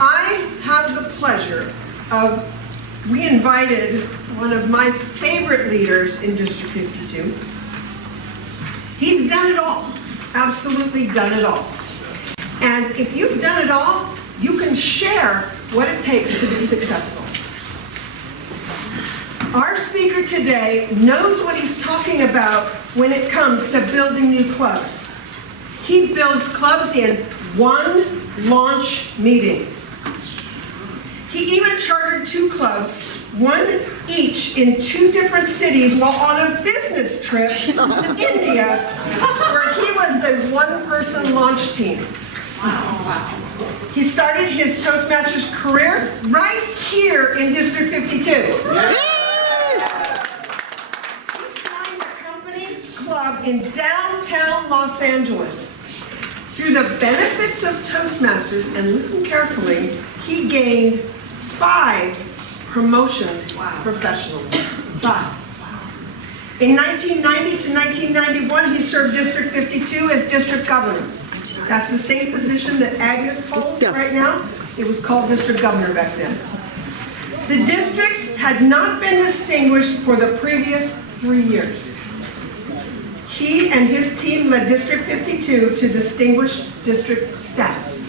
I have the pleasure of, we invited one of my favorite leaders in District 52. He's done it all, absolutely done it all. And if you've done it all, you can share what it takes to be successful. Our speaker today knows what he's talking about when it comes to building new clubs. He builds clubs in one launch meeting. He even chartered 2 clubs, one each in 2 different cities while on a business trip to India, where he was the one-person launch team. Wow. He started his Toastmasters career right here in District 52. Yeah. He joined the company club in downtown Los Angeles. Through the benefits of Toastmasters, and listen carefully, he gained 5 promotions professionally. 5. In 1990 to 1991, he served District 52 as district governor. That's the same position that Agnes holds right now. It was called district governor back then. The district had not been distinguished for the previous 3 years. He and his team led District 52 to distinguished district status.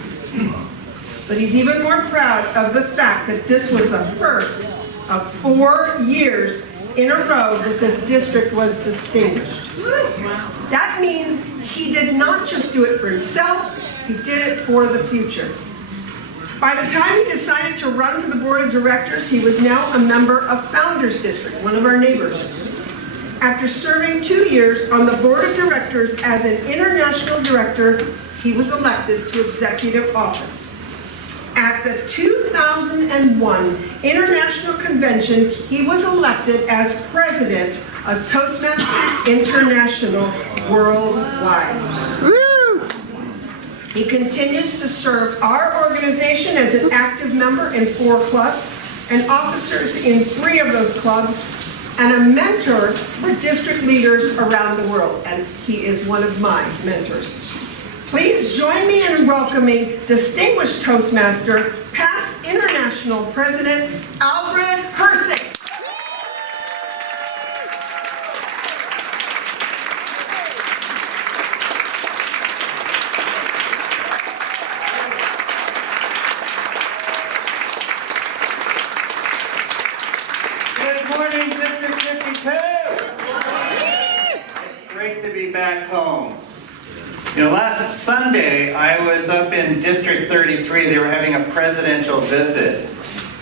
But he's even more proud of the fact that this was the first of 4 years in a row that this district was distinguished. That means he did not just do it for himself, he did it for the future. By the time he decided to run for the board of directors, he was now a member of Founders District, one of our neighbors. After serving 2 years on the board of directors as an international director, he was elected to executive office. At the 2001 International Convention, he was elected as president of Toastmasters International Worldwide. He continues to serve our organization as an active member in 4 clubs, and officers in 3 of those clubs, and a mentor for district leaders around the world. And he is one of my mentors. Please join me in welcoming distinguished Toastmaster, past international president, Alfred Herzing. Good morning, District 52. It's great to be back home. You know, last Sunday, I was up in District 33. They were having a presidential visit.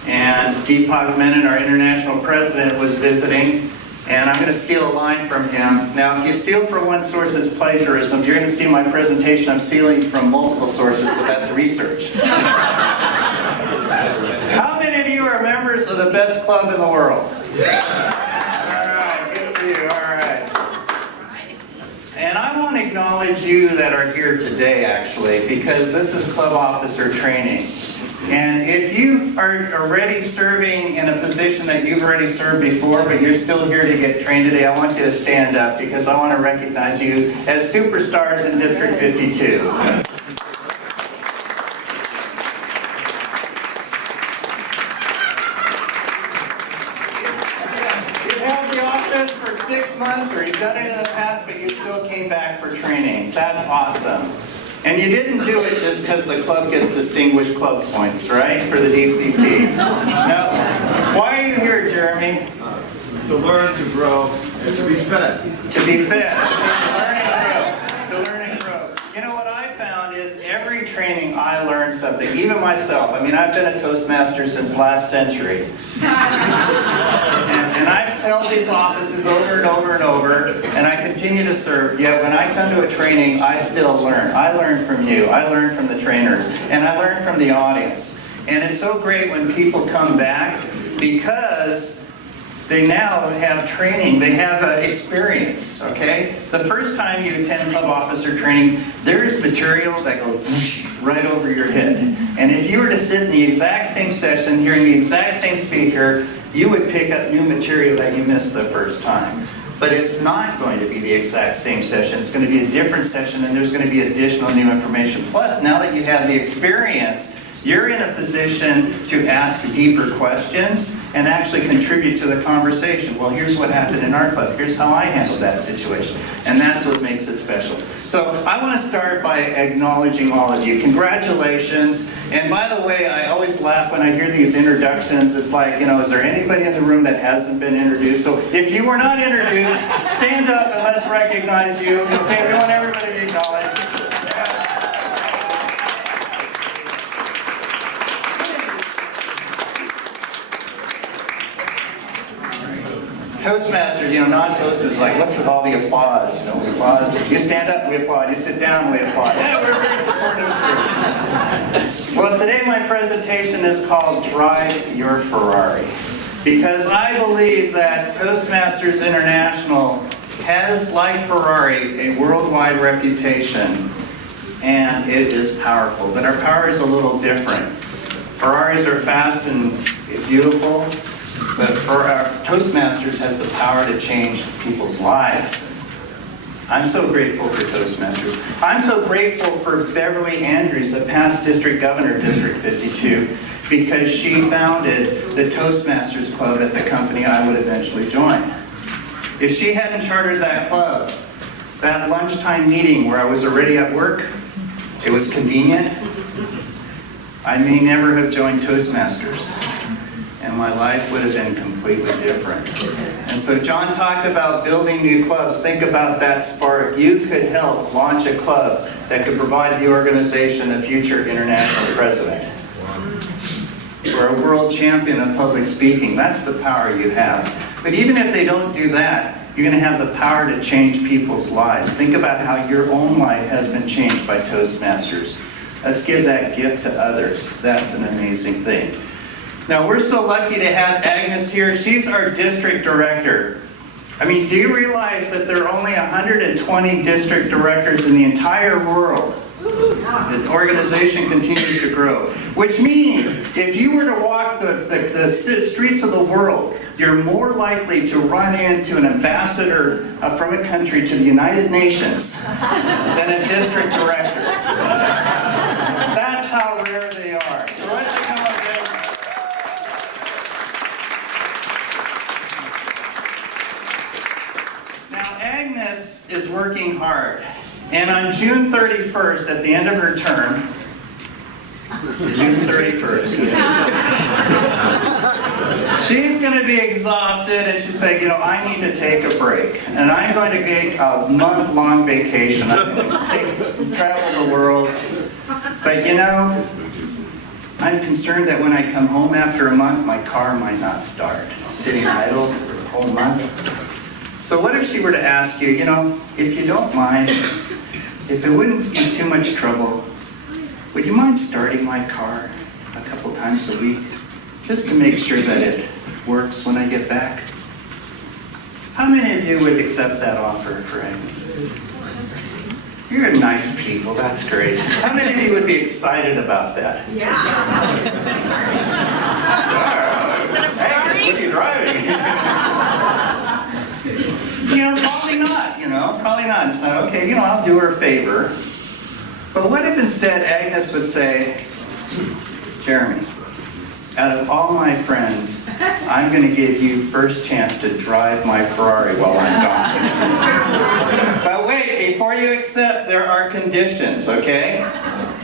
And Deepak Menon, our international president, was visiting. And I'm going to steal a line from him. Now, if you steal from one source, it's plagiarism. You're going to see my presentation. I'm stealing from multiple sources, so that's research. How many of you are members of the best club in the world? All right, good for you. All right. And I want to acknowledge you that are here today, actually, because this is club officer training. And if you are already serving in a position that you've already served before, but you're still here to get trained today, I want you to stand up because I want to recognize you as superstars in District 52. You've held the office for 6 months, or you've done it in the past, but you still came back for training. That's awesome. And you didn't do it just because the club gets distinguished club points, right? For the DCP. No. Why are you here, Jeremy? To learn, to grow, and to be fed. To be fed. To learn and grow. To learn and grow. You know what I found is every training I learned something, even myself. I mean, I've been a Toastmaster since last century. And I've held these offices over and over and over, and I continue to serve. Yet when I come to a training, I still learn. I learn from you. I learn from the trainers. And I learn from the audience. And it's so great when people come back because they now have training. They have experience, okay? The first time you attend club officer training, there's material that goes whoosh, right over your head. And if you were to sit in the exact same session, hearing the exact same speaker, you would pick up new material that you missed the first time. But it's not going to be the exact same session. It's going to be a different session, and there's going to be additional new information. Plus, now that you have the experience, You're in a position to ask deeper questions and actually contribute to the conversation. Well, here's what happened in our club. Here's how I handled that situation. And that's what makes it special. So I want to start by acknowledging all of you. Congratulations. And by the way, I always laugh when I hear these introductions. It's like, you know, is there anybody in the room that hasn't been introduced? So if you were not introduced, stand up and let's recognize you. Okay, we want everybody to acknowledge. Toastmaster, you know, non-Toastmasters, like, what's with all the applause? You know, we applause. You stand up, we applaud. You sit down, we applaud. Yeah, we're a very supportive group. Well, today my presentation is called Drive Your Ferrari. Because I believe that Toastmasters International has, like Ferrari, a worldwide reputation. And it is powerful. But our power is a little different. Ferraris are fast and beautiful. But for our Toastmasters has the power to change people's lives. I'm so grateful for Toastmasters. I'm so grateful for Beverly Andrews, a past district governor of District 52, because she founded the Toastmasters Club at the company I would eventually join. If she hadn't chartered that club, that lunchtime meeting where I was already at work, it was convenient, I may never have joined Toastmasters. And my life would have been completely different. And so John talked about building new clubs. Think about that spark. You could help launch a club that could provide the organization a future international president. Or a world champion of public speaking. That's the power you have. But even if they don't do that, you're going to have the power to change people's lives. Think about how your own life has been changed by Toastmasters. Let's give that gift to others. That's an amazing thing. Now, we're so lucky to have Agnes here. She's our district director. I mean, do you realize that there are only 120 district directors in the entire world? The organization continues to grow. Which means, if you were to walk the streets of the world, you're more likely to run into an ambassador from a country to the United Nations than a district director. That's how rare they are. So let's acknowledge them. Agnes is working hard, and on June 31st, at the end of her term, June 31st, she's going to be exhausted, and she's saying, you know, I need to take a break, and I'm going to take a month-long vacation. I'm going to travel the world, but you know, I'm concerned that when I come home after a month, my car might not start. Sitting idle for a whole month. So what if she were to ask you, you know, if you don't mind, if it wouldn't be too much trouble, would you mind starting my car a couple times a week, just to make sure that it works when I get back? How many of you would accept that offer for Agnes? You're nice people, that's great. How many of you would be excited about that? Yeah. Agnes, what are you driving? You know, probably not, probably not. It's not, okay, I'll do her a favor. But what if instead Agnes would say, Jeremy, out of all my friends, I'm going to give you first chance to drive my Ferrari while I'm gone. But wait, before you accept, there are conditions, okay?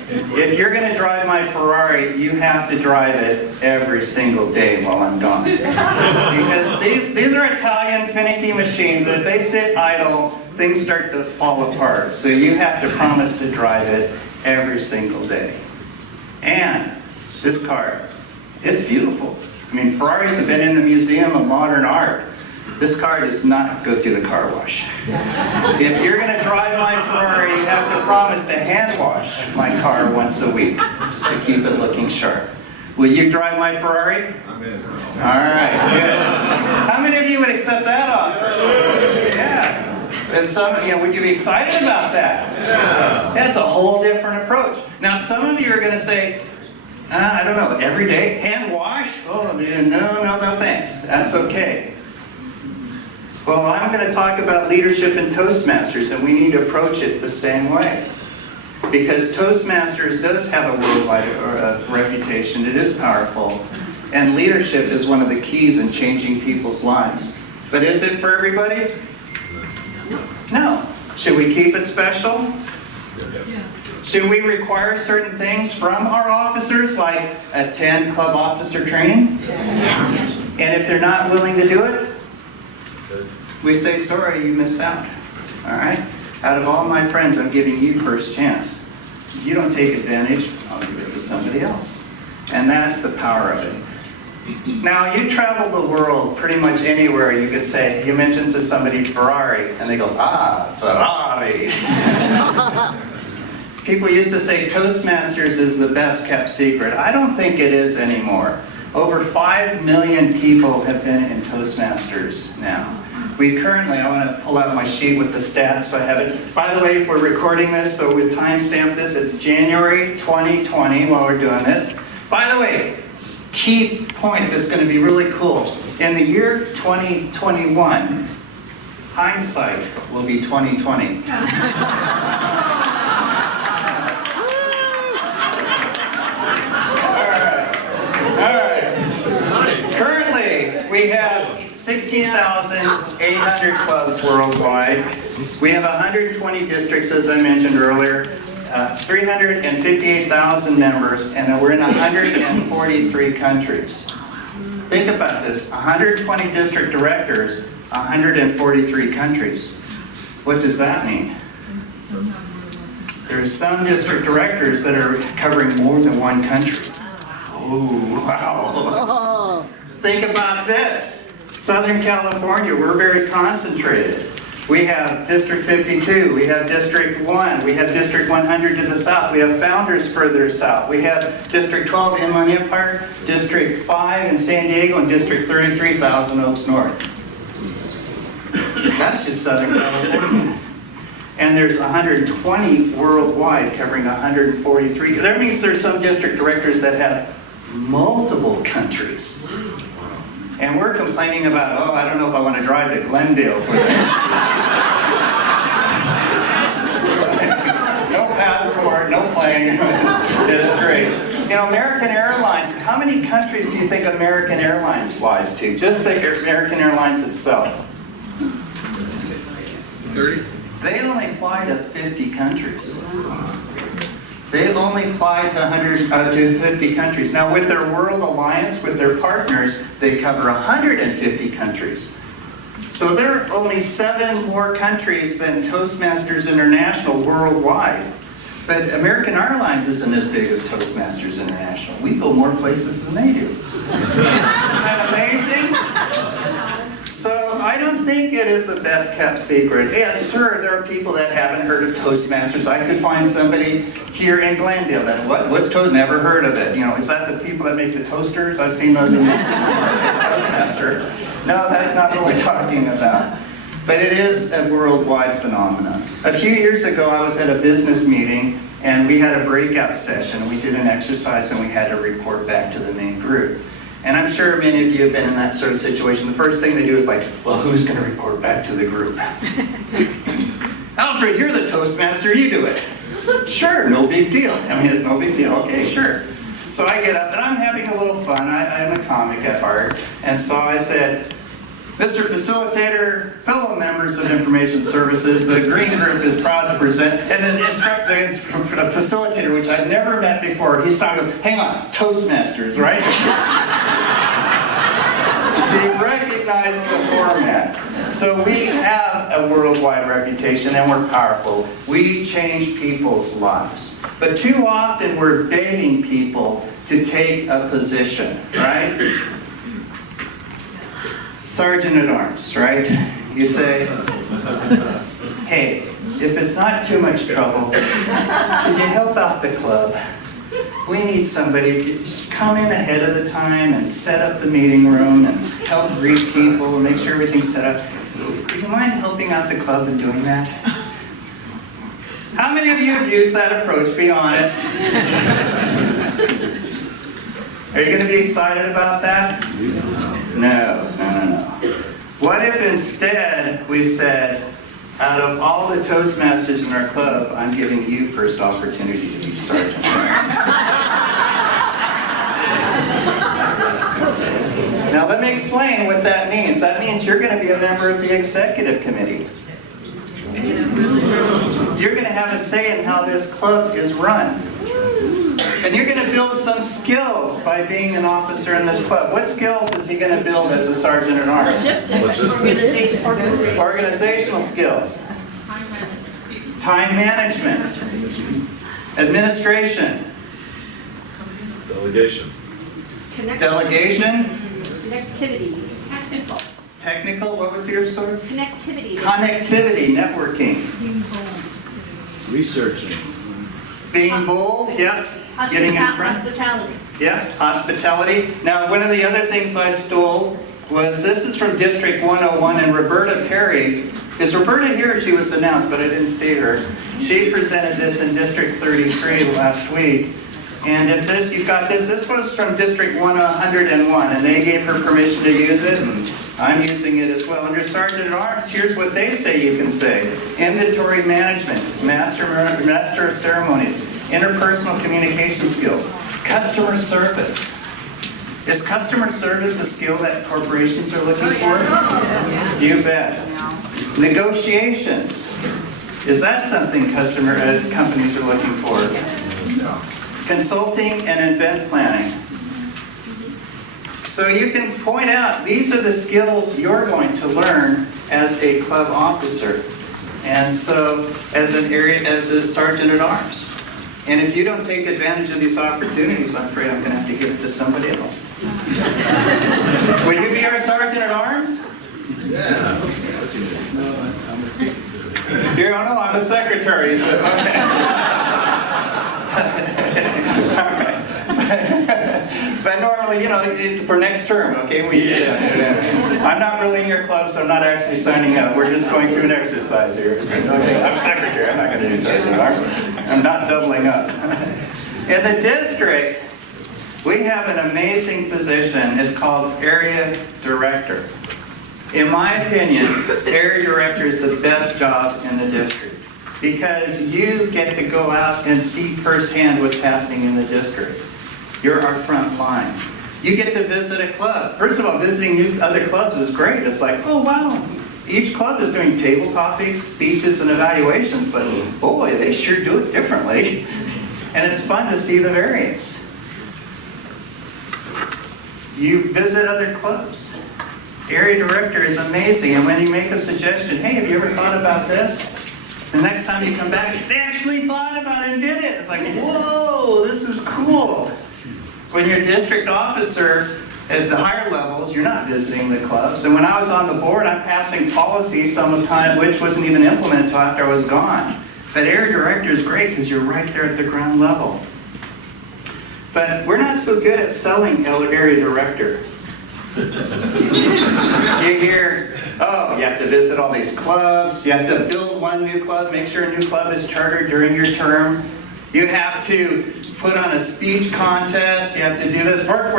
If you're going to drive my Ferrari, you have to drive it every single day while I'm gone. Because these are Italian finicky machines, and if they sit idle, things start to fall apart. So you have to promise to drive it every single day. And this car, it's beautiful. I mean, Ferraris have been in the Museum of Modern Art. This car does not go through the car wash. If you're going to drive my Ferrari, you have to promise to hand wash my car once a week, just to keep it looking sharp. Will you drive my Ferrari? I'm in. All right, good. How many of you would accept that offer? Yeah. And some, would you be excited about that? Yes. That's a whole different approach. Now, some of you are going to say, I don't know, every day, hand wash? Oh, no, thanks. That's okay. Well, I'm going to talk about leadership in Toastmasters, and we need to approach it the same way. because Toastmasters does have a worldwide reputation. It is powerful, and leadership is one of the keys in changing people's lives. But is it for everybody? No. Should we keep it special? Should we require certain things from our officers, like attend club officer training? Yes. And if they're not willing to do it, we say, sorry, you miss out. All right? Out of all my friends, I'm giving you first chance. If you don't take advantage, I'll give it to somebody else. And that's the power of it. Now, you travel the world pretty much anywhere. You could say, you mentioned to somebody Ferrari, and they go, ah, Ferrari. People used to say Toastmasters is the best kept secret. I don't think it is anymore. Over 5 million people have been in Toastmasters now. We currently, I want to pull out my sheet with the stats so I have it. By the way, we're recording this, so we timestamp this. It's January 2020 while we're doing this. By the way, key point that's going to be really cool. In the year 2021, hindsight will be 2020. Currently, we have 16,800 clubs worldwide. We have 120 districts, as I mentioned earlier, 358,000 members, and we're in 143 countries. Think about this, 120 district directors, 143 countries. What does that mean? There's some district directors that are covering more than one country. Oh, wow. Think about this. Southern California, we're very concentrated. We have District 52, we have District 1, we have District 100 to the south, we have Founders further south, we have District 12 Inland Empire, District 5 in San Diego, and District 33, Thousand Oaks North. That's just Southern California. And there's 120 worldwide covering 143. That means there's some district directors that have multiple countries. And we're complaining about, oh, I don't know if I want to drive to Glendale for that. No passport, no plane. It's great. You know, American Airlines, how many countries do you think American Airlines flies to? Just the American Airlines itself. 30? They only fly to 50 countries. They only fly to 50 countries. Now, with their World Alliance, with their partners, they cover 150 countries. So there are only 7 more countries than Toastmasters International worldwide. But American Airlines isn't as big as Toastmasters International. We go more places than they do. Isn't that amazing? So I don't think it is the best kept secret. Yes, sure, there are people that haven't heard of Toastmasters. I could find somebody here in Glendale that, what's Toast? Never heard of it. You know, is that the people that make the toasters? I've seen those in the supermarket, Toastmaster. No, that's not what we're talking about. But it is a worldwide phenomenon. A few years ago, I was at a business meeting, and we had a breakout session. We did an exercise, and we had to report back to the main group. And I'm sure many of you have been in that sort of situation. The first thing they do is like, well, who's going to report back to the group? Alfred, you're the Toastmaster, you do it. Sure, no big deal. I mean, it's no big deal. Okay, sure. So I get up, and I'm having a little fun. I'm a comic at heart. And so I said, Mr. Facilitator, fellow members of Information Services, the Green Group is proud to present, and then the facilitator, which I'd never met before, he's talking, hang on, Toastmasters, right? He recognized the format. So we have a worldwide reputation, and we're powerful. We change people's lives. But too often we're begging people to take a position, right? Sergeant at Arms, right? You say, hey, if it's not too much trouble, could you help out the club? We need somebody to just come in ahead of the time and set up the meeting room and help greet people and make sure everything's set up. Would you mind helping out the club and doing that? How many of you have used that approach? Be honest. Are you going to be excited about that? No. What if instead we said, Out of all the Toastmasters in our club, I'm giving you first opportunity to be sergeant. Now let me explain what that means. That means you're going to be a member of the executive committee. You're going to have a say in how this club is run. And you're going to build some skills by being an officer in this club. What skills is he going to build as a sergeant at arms? Organizational skills. Time management. Administration. Delegation. Delegation. Connectivity. Technical. Technical, what was your sort? Connectivity. Connectivity, networking. Researching. Being bold, yeah. Getting in front. Hospitality. Yeah, hospitality. Now, one of the other things I stole was, this is from District 101, and Roberta Perry. Is Roberta here? She was announced, but I didn't see her. She presented this in District 33 last week. And if this, you've got this was from District 101, and they gave her permission to use it, and I'm using it as well. Under Sergeant at Arms, here's what they say you can say. Inventory management, master of ceremonies, interpersonal communication skills, customer service. Is customer service a skill that corporations are looking for? You bet. Negotiations. Is that something companies are looking for? Consulting and event planning. So you can point out, these are the skills you're going to learn as a club officer. And so as a sergeant at arms. And if you don't take advantage of these opportunities, I'm afraid I'm going to have to give it to somebody else. Will you be our sergeant at arms? Yeah. Here, oh no, I'm a secretary, he says, okay. All right. But normally, for next term, okay, I'm not really in your club, so I'm not actually signing up. We're just going through an exercise here. Okay, I'm secretary, I'm not going to do sergeant at arms. I'm not doubling up. In the district, we have an amazing position. It's called area director. In my opinion, area director is the best job in the district because you get to go out and see firsthand what's happening in the district. You're our front line. You get to visit a club. First of all, visiting other clubs is great. It's like, oh wow, each club is doing table topics, speeches, and evaluations, but boy, they sure do it differently. And it's fun to see the variance. You visit other clubs. Area director is amazing, and when you make a suggestion, hey, have you ever thought about this? The next time you come back, they actually thought about it and did it. It's like, whoa, this is cool. When you're district officer at the higher levels, you're not visiting the clubs. And when I was on the board, I'm passing policies, some of the time which wasn't even implemented until after I was gone. But area director is great because you're right there at the ground level. But we're not so good at selling area director. You hear, oh, you have to visit all these clubs, you have to build one new club, make sure a new club is chartered during your term, you have to put on a speech contest, you have to do this, work.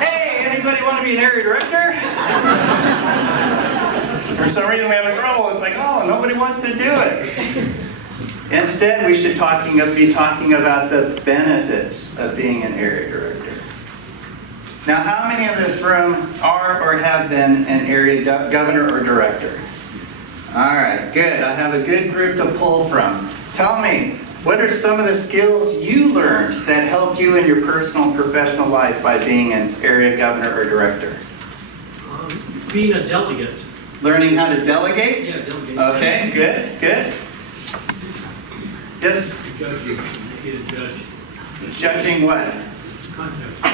Hey, anybody want to be an area director? For some reason we have a trouble, it's like, oh, nobody wants to do it. Instead, we should be talking about the benefits of being an area director. Now, how many of this room are or have been an area governor or director? All right, good. I have a good group to pull from. Tell me, what are some of the skills you learned that helped you in your personal and professional life by being an area governor or director? Being a delegate. Learning how to delegate? Yeah, delegate. Okay, good. Yes? Judging. Be a judge. Judging what? Contest.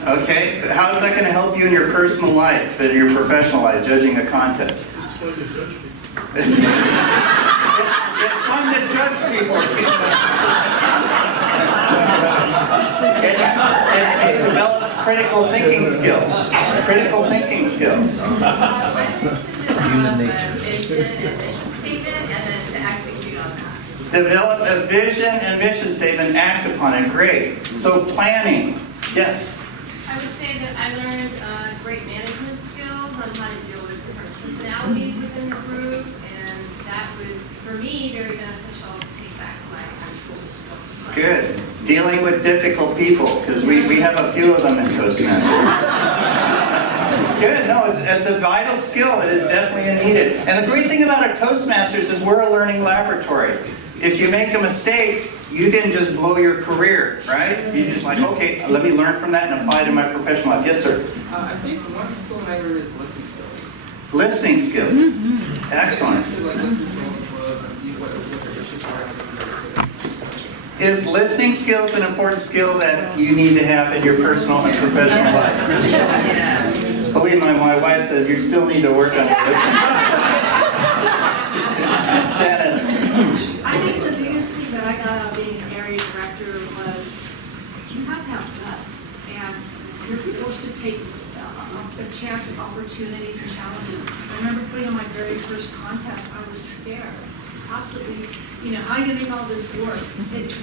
Okay, how is that going to help you in your personal life and your professional life, judging a contest? It's fun to judge people. It's fun to judge people. It develops critical thinking skills. Critical thinking skills. Human nature. Vision statement and then to execute on that. Develop a vision and mission statement, act upon it. Great. So planning. Yes? I would say that I learned great management skills on how to deal with different personalities for me, very beneficial to take back my actual. Good. Dealing with difficult people, because we have a few of them in Toastmasters. Good. No, it's a vital skill. It is definitely needed. And the great thing about our Toastmasters is we're a learning laboratory. If you make a mistake, you didn't just blow your career, right? You just like, okay, let me learn from that and apply it to my professional life. Yes, sir. I think one skill I learned is listening skills. Listening skills. Excellent. Like listen to all the clubs and see what their issues are. Is listening skills an important skill that you need to have in your personal and professional life? Believe me, my wife says you still need to work on your listening skills. Shannon. I think the biggest thing that I got out of being an area director was you have to have guts, and you're forced to take a chance of opportunities and challenges. I remember putting on my very first contest, I was scared. Absolutely, how are you gonna make all this work?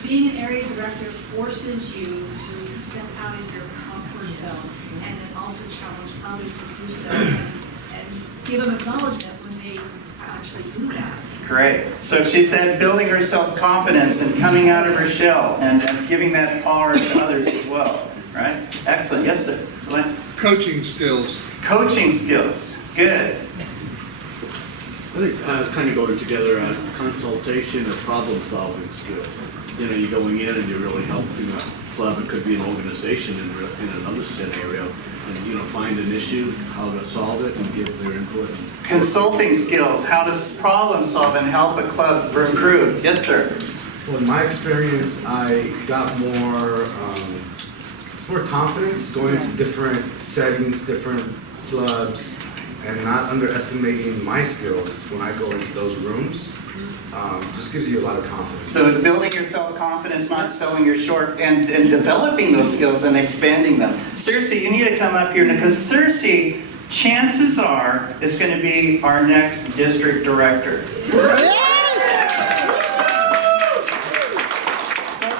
Being an area director forces you to step out of your comfort zone and then also challenge others to do so and give them acknowledgement when they actually do that. Great. So she said building her self-confidence and coming out of her shell and giving that power to others as well, right? Excellent. Yes, sir. Lance. Coaching skills. Coaching skills. Good. I think kind of going together as consultation and problem-solving skills. You're going in and you're really helping a club. It could be an organization in another scenario, and find an issue, how to solve it, and give their input. Consulting skills. How to problem solve and help a club improve. Yes, sir. Well, in my experience, I got more confidence going into different settings, different clubs, and not underestimating my skills when I go into those rooms. Just gives you a lot of confidence. So building your self-confidence, not selling your short, and developing those skills and expanding them. Circe, you need to come up here because Circe, chances are, is going to be our next district director. So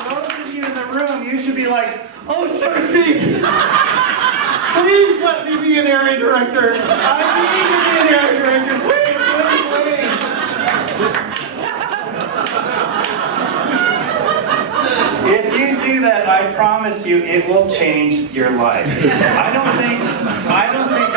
those of you in the room, you should be like, oh, Circe, please let me be an area director. I need to be an area director. Please, please. If you do that, I promise you, it will change your life. I don't think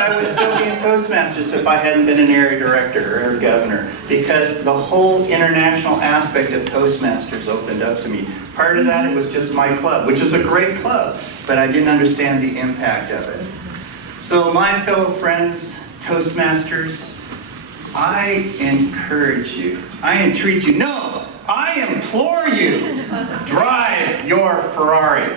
I would still be in Toastmasters if I hadn't been an area director or a governor, because the whole international aspect of Toastmasters opened up to me. Part of that, it was just my club, which is a great club, but I didn't understand the impact of it. So my fellow friends, Toastmasters, I encourage you, I implore you, drive your Ferrari.